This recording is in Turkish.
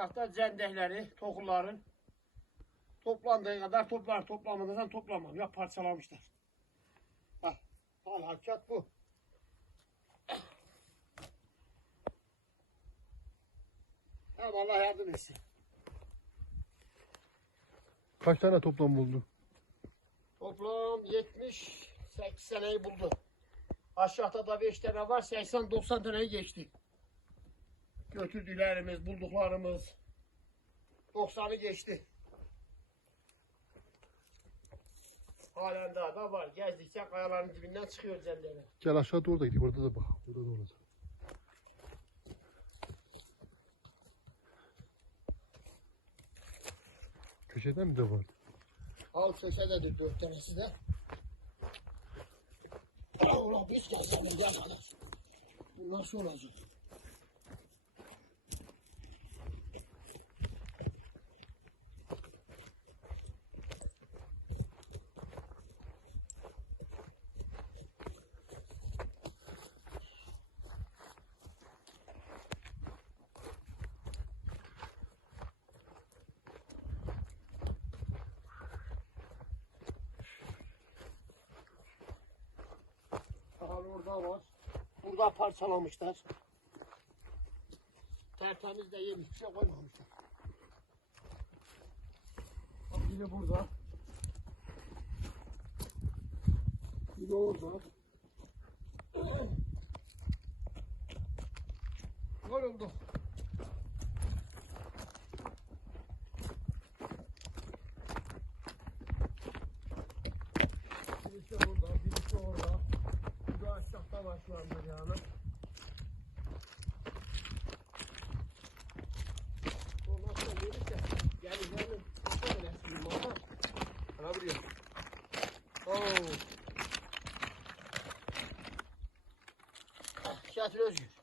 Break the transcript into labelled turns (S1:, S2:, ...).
S1: Aşağıda cendekleri, tohumların toplandığı kadar toplar, toplamadıysan toplamam. Ya parçalamışlar. Bak, hal hakikat bu. Tamam Allah yardım etsin.
S2: Kaç tane toplam buldun?
S1: Toplam 78 seneyi buldu. Aşağıda da 5 tane var. 80-90 taneyi geçti. Götürdüklerimiz, bulduklarımız 90'ı geçti. Halen daha da var. Gezdikçe kayaların dibinden çıkıyor cendere.
S2: Gel aşağı doğru da gidelim. Orada da bak. Burada da olacak. Köşeden mi de var?
S1: Al köşededir dört tanesi de. Ulan biz gelselim gel arkadaş. Bu nasıl olacak? Var. Burada parçalamışlar. Tertemiz de yemiş bir şey koymamışlar. Bak biri burada. Biri orada. Yoruldu. Birisi orada, birisi orada. Bu da aşağıda var şu anda. Ondan sonra gelirse, yani yani çok önemli mama. Ana buraya. Oo. Şatil Özgür.